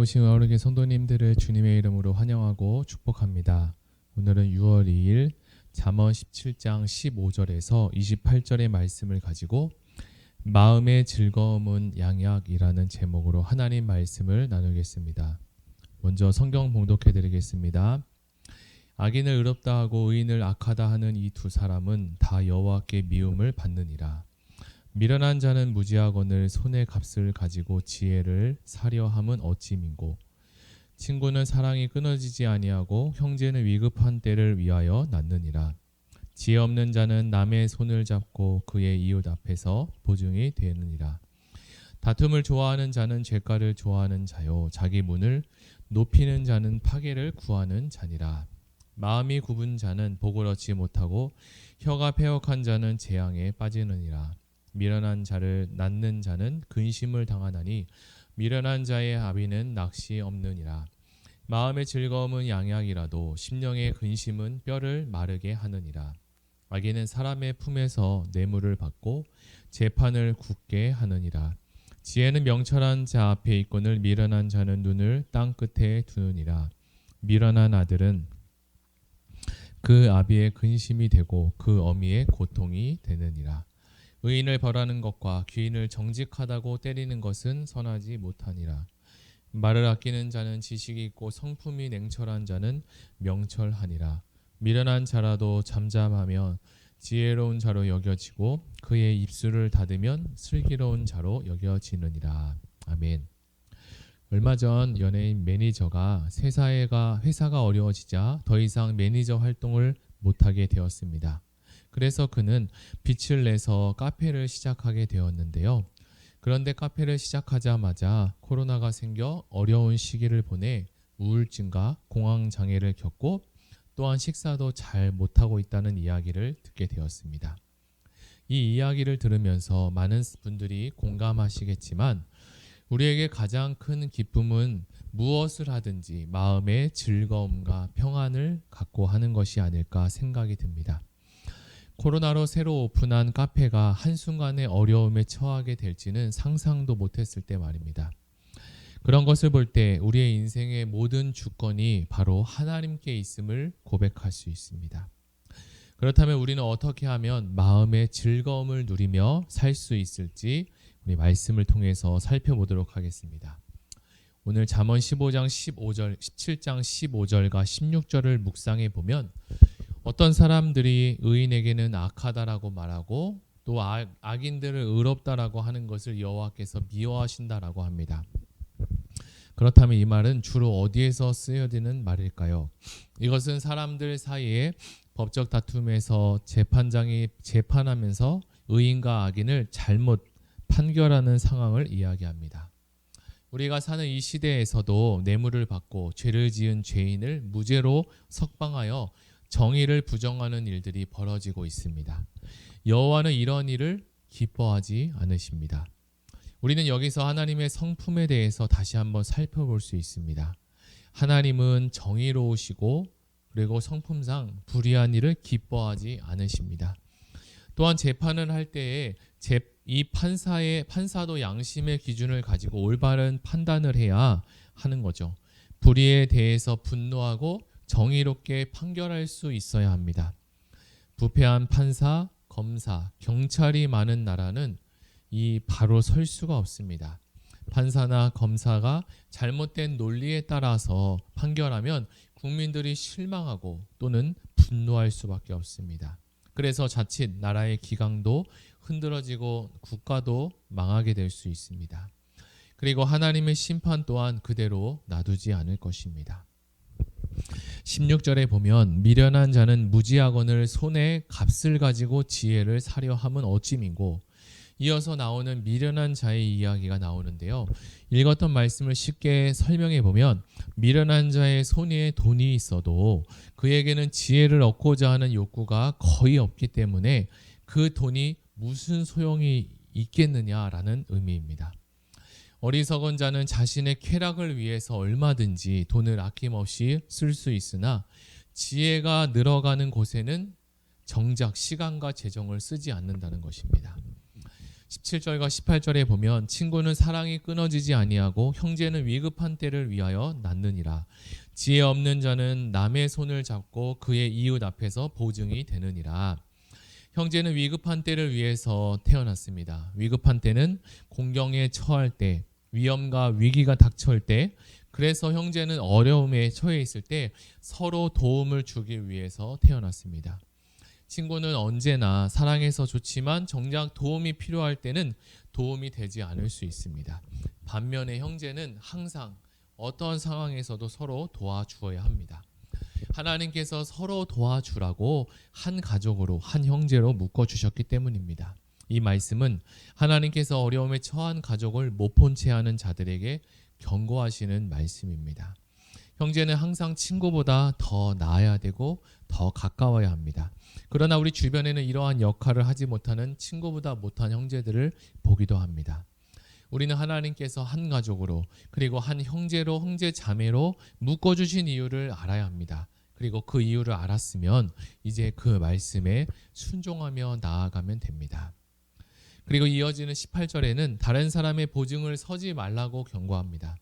오신 어르게 성도님들을 주님의 이름으로 환영하고 축복합니다. 오늘은 6월 2일 잠언 17장 15절에서 28절의 말씀을 가지고 마음의 즐거움은 양약이라는 제목으로 하나님 말씀을 나누겠습니다. 먼저 성경 봉독해 드리겠습니다. 악인을 의롭다 하고 의인을 악하다 하는 이 두 사람은 다 여호와께 미움을 받느니라. 미련한 자는 무지하거늘 손의 값을 가지고 지혜를 사려 함은 어찌 민고. 친구는 사랑이 끊어지지 아니하고 형제는 위급한 때를 위하여 낳느니라. 지혜 없는 자는 남의 손을 잡고 그의 이웃 앞에서 보증이 되느니라. 다툼을 좋아하는 자는 죄가를 좋아하는 자요 자기 문을 높이는 자는 파괴를 구하는 자니라. 마음이 굽은 자는 복을 얻지 못하고 혀가 패역한 자는 재앙에 빠지느니라. 미련한 자를 낳는 자는 근심을 당하나니 미련한 자의 아비는 낚시 없느니라. 마음의 즐거움은 양약이라도 심령의 근심은 뼈를 마르게 하느니라. 악인은 사람의 품에서 뇌물을 받고 재판을 굳게 하느니라. 지혜는 명철한 자 앞에 있거늘 미련한 자는 눈을 땅 끝에 두느니라. 미련한 아들은 그 아비의 근심이 되고 그 어미의 고통이 되느니라. 의인을 벌하는 것과 귀인을 정직하다고 때리는 것은 선하지 못하니라. 말을 아끼는 자는 지식이 있고 성품이 냉철한 자는 명철하니라. 미련한 자라도 잠잠하면 지혜로운 자로 여겨지고 그의 입술을 닫으면 슬기로운 자로 여겨지느니라. 아멘. 얼마 전 연예인 매니저가 회사가 어려워지자 더 이상 매니저 활동을 못하게 되었습니다. 그래서 그는 빛을 내서 카페를 시작하게 되었는데요. 그런데 카페를 시작하자마자 코로나가 생겨 어려운 시기를 보내 우울증과 공황장애를 겪고 또한 식사도 잘 못하고 있다는 이야기를 듣게 되었습니다. 이 이야기를 들으면서 많은 분들이 공감하시겠지만 우리에게 가장 큰 기쁨은 무엇을 하든지 마음의 즐거움과 평안을 갖고 하는 것이 아닐까 생각이 듭니다. 코로나로 새로 오픈한 카페가 한순간에 어려움에 처하게 될지는 상상도 못했을 때 말입니다. 그런 것을 볼 때 우리의 인생의 모든 주권이 바로 하나님께 있음을 고백할 수 있습니다. 그렇다면 우리는 어떻게 하면 마음의 즐거움을 누리며 살 수 있을지 우리 말씀을 통해서 살펴보도록 하겠습니다. 오늘 잠언 17장 15절과 16절을 묵상해 보면 어떤 사람들이 의인에게는 악하다라고 말하고 또 악인들을 의롭다라고 하는 것을 여호와께서 미워하신다라고 합니다. 그렇다면 이 말은 주로 어디에서 쓰여지는 말일까요? 이것은 사람들 사이에 법적 다툼에서 재판장이 재판하면서 의인과 악인을 잘못 판결하는 상황을 이야기합니다. 우리가 사는 이 시대에서도 뇌물을 받고 죄를 지은 죄인을 무죄로 석방하여 정의를 부정하는 일들이 벌어지고 있습니다. 여호와는 이런 일을 기뻐하지 않으십니다. 우리는 여기서 하나님의 성품에 대해서 다시 한번 살펴볼 수 있습니다. 하나님은 정의로우시고 그리고 성품상 불의한 일을 기뻐하지 않으십니다. 또한 재판을 할 때에 이 판사도 양심의 기준을 가지고 올바른 판단을 해야 하는 거죠. 불의에 대해서 분노하고 정의롭게 판결할 수 있어야 합니다. 부패한 판사, 검사, 경찰이 많은 나라는 바로 설 수가 없습니다. 판사나 검사가 잘못된 논리에 따라서 판결하면 국민들이 실망하고 또는 분노할 수밖에 없습니다. 그래서 자칫 나라의 기강도 흔들어지고 국가도 망하게 될 수 있습니다. 그리고 하나님의 심판 또한 그대로 놔두지 않을 것입니다. 16절에 보면 미련한 자는 무지하거늘 손에 값을 가지고 지혜를 사려 함은 어찌 민고. 이어서 나오는 미련한 자의 이야기가 나오는데요. 읽었던 말씀을 쉽게 설명해 보면 미련한 자의 손에 돈이 있어도 그에게는 지혜를 얻고자 하는 욕구가 거의 없기 때문에 그 돈이 무슨 소용이 있겠느냐라는 의미입니다. 어리석은 자는 자신의 쾌락을 위해서 얼마든지 돈을 아낌없이 쓸 수 있으나 지혜가 늘어가는 곳에는 정작 시간과 재정을 쓰지 않는다는 것입니다. 17절과 18절에 보면 친구는 사랑이 끊어지지 아니하고 형제는 위급한 때를 위하여 낳느니라. 지혜 없는 자는 남의 손을 잡고 그의 이웃 앞에서 보증이 되느니라. 형제는 위급한 때를 위해서 태어났습니다. 위급한 때는 공경에 처할 때, 위험과 위기가 닥쳐올 때, 그래서 형제는 어려움에 처해 있을 때 서로 도움을 주기 위해서 태어났습니다. 친구는 언제나 사랑해서 좋지만 정작 도움이 필요할 때는 도움이 되지 않을 수 있습니다. 반면에 형제는 항상 어떤 상황에서도 서로 도와주어야 합니다. 하나님께서 서로 도와주라고 한 가족으로, 한 형제로 묶어주셨기 때문입니다. 이 말씀은 하나님께서 어려움에 처한 가족을 못 본 채 하는 자들에게 경고하시는 말씀입니다. 형제는 항상 친구보다 더 나아야 되고 더 가까워야 합니다. 그러나 우리 주변에는 이러한 역할을 하지 못하는 친구보다 못한 형제들을 보기도 합니다. 우리는 하나님께서 한 가족으로 그리고 한 형제로, 형제 자매로 묶어주신 이유를 알아야 합니다. 그리고 그 이유를 알았으면 이제 그 말씀에 순종하며 나아가면 됩니다. 그리고 이어지는 18절에는 다른 사람의 보증을 서지 말라고 경고합니다.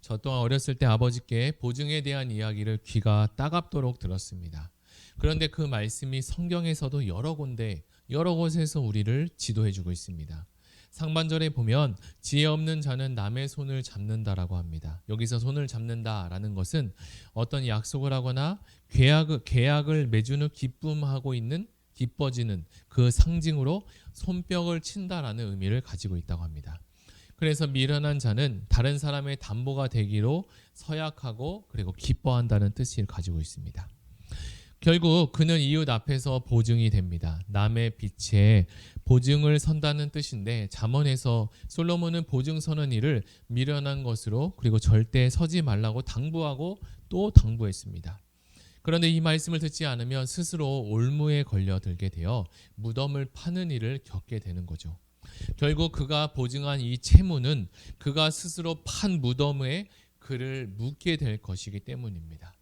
저 또한 어렸을 때 아버지께 보증에 대한 이야기를 귀가 따갑도록 들었습니다. 그런데 그 말씀이 성경에서도 여러 군데, 여러 곳에서 우리를 지도해주고 있습니다. 상반절에 보면 지혜 없는 자는 남의 손을 잡는다라고 합니다. 여기서 손을 잡는다라는 것은 어떤 약속을 하거나 계약을 맺는 기쁨하고 있는 기뻐지는 그 상징으로 손뼉을 친다라는 의미를 가지고 있다고 합니다. 그래서 미련한 자는 다른 사람의 담보가 되기로 서약하고 그리고 기뻐한다는 뜻을 가지고 있습니다. 결국 그는 이웃 앞에서 보증이 됩니다. 남의 빛에 보증을 선다는 뜻인데 잠언에서 솔로몬은 보증 서는 일을 미련한 것으로 그리고 절대 서지 말라고 당부하고 또 당부했습니다. 그런데 이 말씀을 듣지 않으면 스스로 올무에 걸려들게 되어 무덤을 파는 일을 겪게 되는 거죠. 결국 그가 보증한 이 채무는 그가 스스로 판 무덤에 그를 묻게 될 것이기 때문입니다.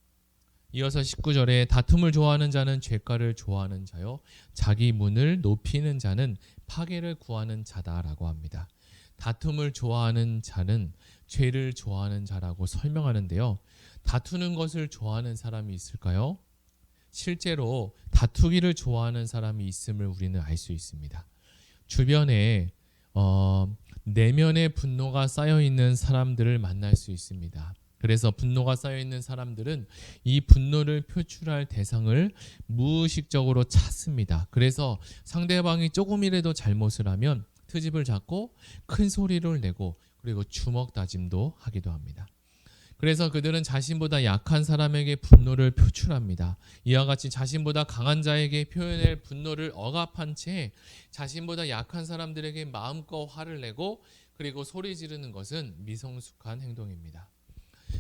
이어서 19절에 다툼을 좋아하는 자는 죄가를 좋아하는 자요 자기 문을 높이는 자는 파괴를 구하는 자다라고 합니다. 다툼을 좋아하는 자는 죄를 좋아하는 자라고 설명하는데요. 다투는 것을 좋아하는 사람이 있을까요? 실제로 다투기를 좋아하는 사람이 있음을 우리는 알 수 있습니다. 주변에 내면의 분노가 쌓여있는 사람들을 만날 수 있습니다. 그래서 분노가 쌓여있는 사람들은 이 분노를 표출할 대상을 무의식적으로 찾습니다. 그래서 상대방이 조금이라도 잘못을 하면 트집을 잡고 큰 소리를 내고 그리고 주먹 다짐도 하기도 합니다. 그래서 그들은 자신보다 약한 사람에게 분노를 표출합니다. 이와 같이 자신보다 강한 자에게 표현할 분노를 억압한 채 자신보다 약한 사람들에게 마음껏 화를 내고 그리고 소리 지르는 것은 미성숙한 행동입니다.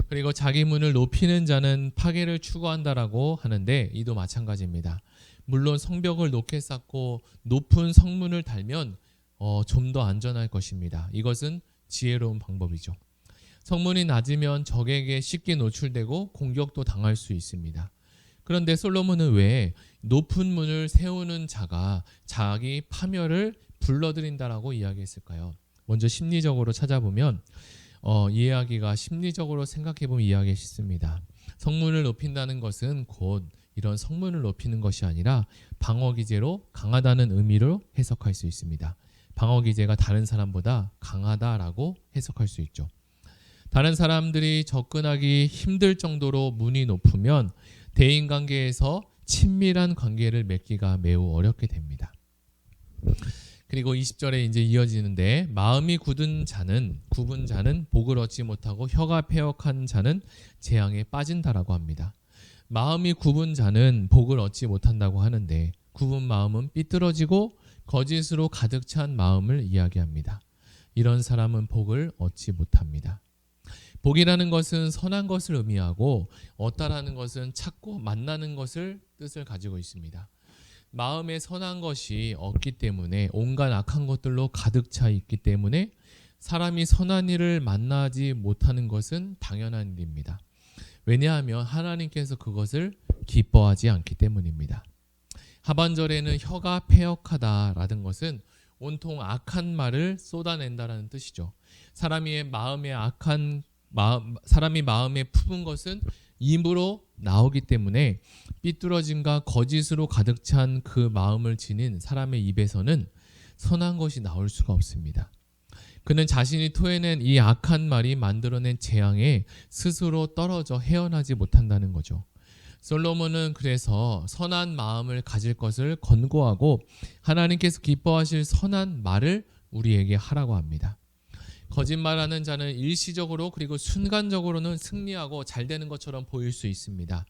그리고 자기 문을 높이는 자는 파괴를 추구한다라고 하는데 이도 마찬가지입니다. 물론 성벽을 높게 쌓고 높은 성문을 달면 좀 더 안전할 것입니다. 이것은 지혜로운 방법이죠. 성문이 낮으면 적에게 쉽게 노출되고 공격도 당할 수 있습니다. 그런데 솔로몬은 왜 높은 문을 세우는 자가 자기 파멸을 불러들인다라고 이야기했을까요? 먼저 심리적으로 찾아보면 이야기가 심리적으로 생각해보면 이해하기 쉽습니다. 성문을 높인다는 것은 곧 이런 성문을 높이는 것이 아니라 방어기제로 강하다는 의미로 해석할 수 있습니다. 방어기제가 다른 사람보다 강하다라고 해석할 수 있죠. 다른 사람들이 접근하기 힘들 정도로 문이 높으면 대인관계에서 친밀한 관계를 맺기가 매우 어렵게 됩니다. 그리고 20절에 이제 이어지는데 마음이 굽은 자는 복을 얻지 못하고 혀가 패역한 자는 재앙에 빠진다라고 합니다. 마음이 굽은 자는 복을 얻지 못한다고 하는데 굽은 마음은 삐뚤어지고 거짓으로 가득 찬 마음을 이야기합니다. 이런 사람은 복을 얻지 못합니다. 복이라는 것은 선한 것을 의미하고 얻다라는 것은 찾고 만나는 것을 뜻을 가지고 있습니다. 마음에 선한 것이 없기 때문에 온갖 악한 것들로 가득 차 있기 때문에 사람이 선한 일을 만나지 못하는 것은 당연한 일입니다. 왜냐하면 하나님께서 그것을 기뻐하지 않기 때문입니다. 하반절에는 혀가 패역하다라는 것은 온통 악한 말을 쏟아낸다라는 뜻이죠. 사람이 마음에 품은 것은 입으로 나오기 때문에 삐뚤어짐과 거짓으로 가득 찬 그 마음을 지닌 사람의 입에서는 선한 것이 나올 수가 없습니다. 그는 자신이 토해낸 이 악한 말이 만들어낸 재앙에 스스로 떨어져 헤어나지 못한다는 거죠. 솔로몬은 그래서 선한 마음을 가질 것을 권고하고 하나님께서 기뻐하실 선한 말을 우리에게 하라고 합니다. 거짓말하는 자는 일시적으로 그리고 순간적으로는 승리하고 잘 되는 것처럼 보일 수 있습니다.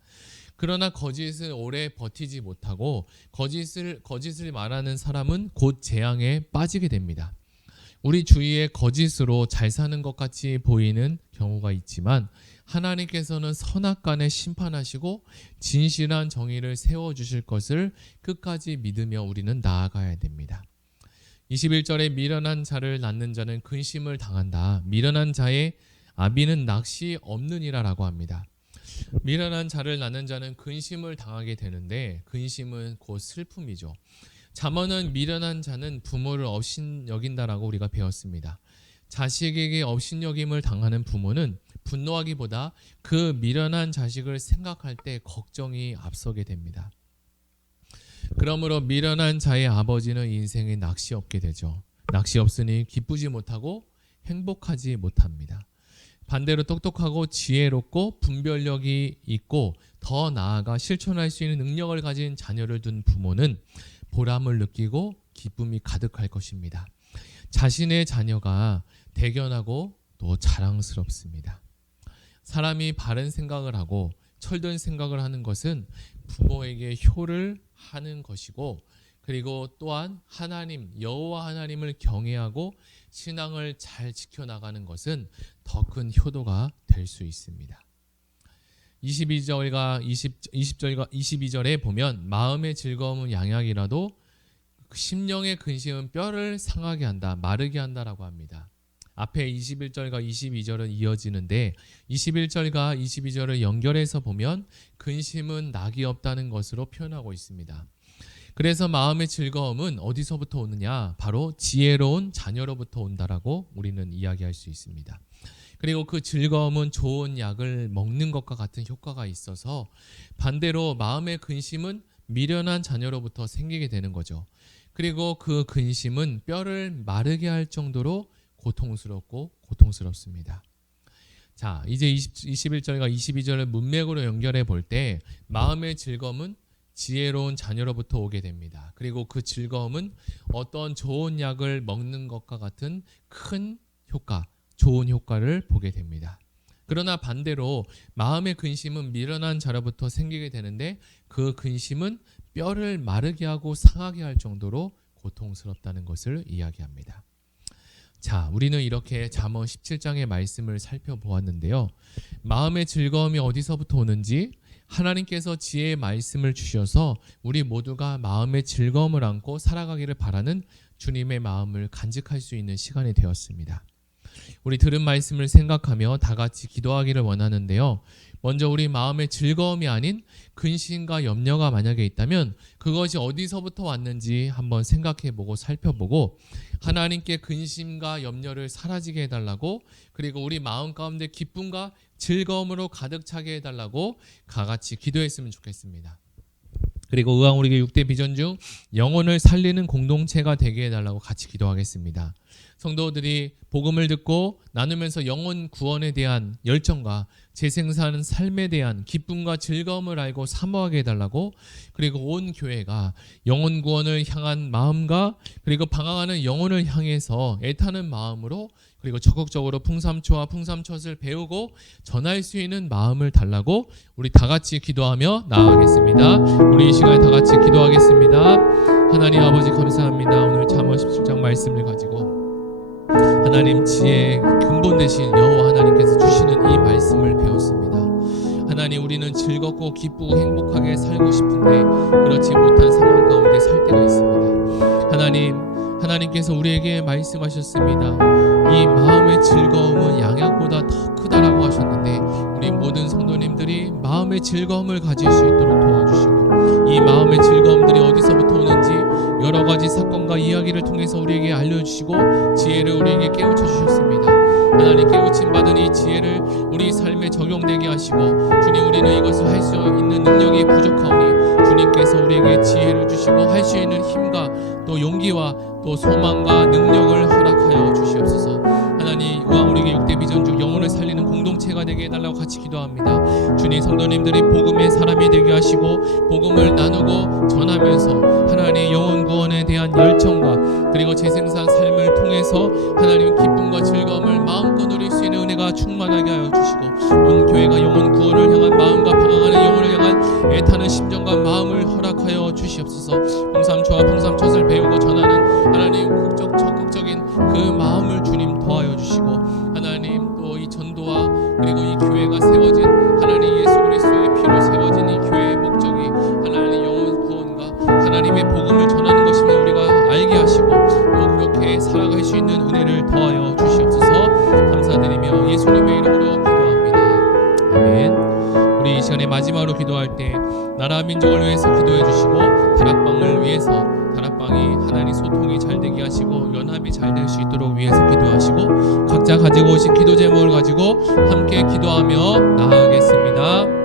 그러나 거짓을 오래 버티지 못하고 거짓을 말하는 사람은 곧 재앙에 빠지게 됩니다. 우리 주위에 거짓으로 잘 사는 것 같이 보이는 경우가 있지만 하나님께서는 선악간에 심판하시고 진실한 정의를 세워주실 것을 끝까지 믿으며 우리는 나아가야 됩니다. 21절에 미련한 자를 낳는 자는 근심을 당한다. 미련한 자의 아비는 낚시 없느니라 라고 합니다. 미련한 자를 낳는 자는 근심을 당하게 되는데 근심은 곧 슬픔이죠. 잠언은 미련한 자는 부모를 업신여긴다라고 우리가 배웠습니다. 자식에게 업신여김을 당하는 부모는 분노하기보다 그 미련한 자식을 생각할 때 걱정이 앞서게 됩니다. 그러므로 미련한 자의 아버지는 인생에 낚시 없게 되죠. 낚시 없으니 기쁘지 못하고 행복하지 못합니다. 반대로 똑똑하고 지혜롭고 분별력이 있고 더 나아가 실천할 수 있는 능력을 가진 자녀를 둔 부모는 보람을 느끼고 기쁨이 가득할 것입니다. 자신의 자녀가 대견하고 또 자랑스럽습니다. 사람이 바른 생각을 하고 철든 생각을 하는 것은 부모에게 효를 하는 것이고 그리고 또한 하나님, 여호와 하나님을 경외하고 신앙을 잘 지켜나가는 것은 더 큰 효도가 될 수 있습니다. 20절과 22절에 보면 마음의 즐거움은 양약이라도 심령의 근심은 뼈를 상하게 한다, 마르게 한다라고 합니다. 앞에 21절과 22절은 이어지는데 21절과 22절을 연결해서 보면 근심은 낙이 없다는 것으로 표현하고 있습니다. 그래서 마음의 즐거움은 어디서부터 오느냐? 바로 지혜로운 자녀로부터 온다라고 우리는 이야기할 수 있습니다. 그리고 그 즐거움은 좋은 약을 먹는 것과 같은 효과가 있어서 반대로 마음의 근심은 미련한 자녀로부터 생기게 되는 거죠. 그리고 그 근심은 뼈를 마르게 할 정도로 고통스럽고 고통스럽습니다. 자, 이제 21절과 22절을 문맥으로 연결해 볼 때 마음의 즐거움은 지혜로운 자녀로부터 오게 됩니다. 그리고 그 즐거움은 어떤 좋은 약을 먹는 것과 같은 큰 효과, 좋은 효과를 보게 됩니다. 그러나 반대로 마음의 근심은 미련한 자로부터 생기게 되는데 그 근심은 뼈를 마르게 하고 상하게 할 정도로 고통스럽다는 것을 이야기합니다. 자, 우리는 이렇게 잠언 17장의 말씀을 살펴보았는데요. 마음의 즐거움이 어디서부터 오는지 하나님께서 지혜의 말씀을 주셔서 우리 모두가 마음의 즐거움을 안고 살아가기를 바라는 주님의 마음을 간직할 수 있는 시간이 되었습니다. 우리 들은 말씀을 생각하며 다 같이 기도하기를 원하는데요. 먼저 우리 마음의 즐거움이 아닌 근심과 염려가 만약에 있다면 그것이 어디서부터 왔는지 한번 생각해보고 살펴보고 하나님께 근심과 염려를 사라지게 해달라고 그리고 우리 마음 가운데 기쁨과 즐거움으로 가득 차게 해달라고 같이 기도했으면 좋겠습니다. 그리고 의왕 우리교 6대 비전 중 영혼을 살리는 공동체가 되게 해달라고 같이 기도하겠습니다. 성도들이 복음을 듣고 나누면서 영혼 구원에 대한 열정과 재생사하는 삶에 대한 기쁨과 즐거움을 알고 사모하게 해달라고 그리고 온 교회가 영혼 구원을 향한 마음과 그리고 방황하는 영혼을 향해서 애타는 마음으로 그리고 적극적으로 풍삼초와 풍삼촛을 배우고 전할 수 있는 마음을 달라고 우리 다 같이 기도하며 나아가겠습니다. 우리 이 시간에 다 같이 기도하겠습니다. 하나님 아버지 감사합니다. 오늘 잠언 17장 말씀을 가지고 하나님 지혜의 근본 되신 여호와 하나님께서 주시는 이 말씀을 배웠습니다. 하나님 우리는 즐겁고 기쁘고 행복하게 살고 싶은데 그렇지 못한 상황 가운데 살 때가 있습니다. 하나님께서 우리에게 말씀하셨습니다. 이 마음의 즐거움은 양약보다 더 크다라고 하셨는데 우리 모든 성도님들이 마음의 즐거움을 가질 수 있도록 도와주시고 이 마음의 즐거움들이 어디서부터 오는지 여러 가지 사건과 말씀과 이야기를 통해서 우리에게 알려주시고 지혜를 우리에게 깨우쳐 주셨습니다. 하나님, 깨우침 받은 이 지혜를 우리 삶에 적용되게 하시고, 주님, 우리는 이것을 할 수 있는 능력이 부족하오니 주님께서 우리에게 지혜를 주시고 할 수 있는 힘과 또 용기와 또 소망과 능력을 허락하여 주시옵소서. 하나님, 이와 우리에게 6대 비전 중 영혼을 살리는 공동체가 되게 해달라고 같이 기도합니다. 주님, 성도님들이 복음의 사람이 되게 하시고 복음을 나누고 전하면서 하나님 영혼 구원에 대한 열정과 그리고 재생산 삶을 통해서 하나님 기쁨과 즐거움을 마음껏 누릴 수 있는 은혜가 충만하게 하여 주시고, 온 교회가 영혼 구원을 향한 마음과 방황하는 영혼을 향한 애타는 심정과 마음을 허락하여 주시옵소서. 봉삼초와 봉삼초를 배우고 전하는 하나님 적극적인 그 마음을 주님 도와여 주시고, 하나님 또 이 전도와 그리고 이 교회가 세워진 하나님 예수 그리스도의 피로 세워진 이 교회의 목적이 하나님 영혼 구원과 하나님의 복음을 전하는 것임을 우리가 알게 하시고 또 그렇게 살아갈 수 있는 은혜를 더하여 주시옵소서. 감사드리며 예수님의 이름으로 기도합니다. 아멘. 우리 이 시간에 마지막으로 기도할 때 나라 민족을 위해서 기도해 주시고, 다락방을 위해서 다락방이 하나님 소통이 잘 되게 하시고 연합이 잘 될 수 있도록 위해서 기도하시고, 각자 가지고 오신 기도 제목을 가지고 함께 기도하며 나아가겠습니다.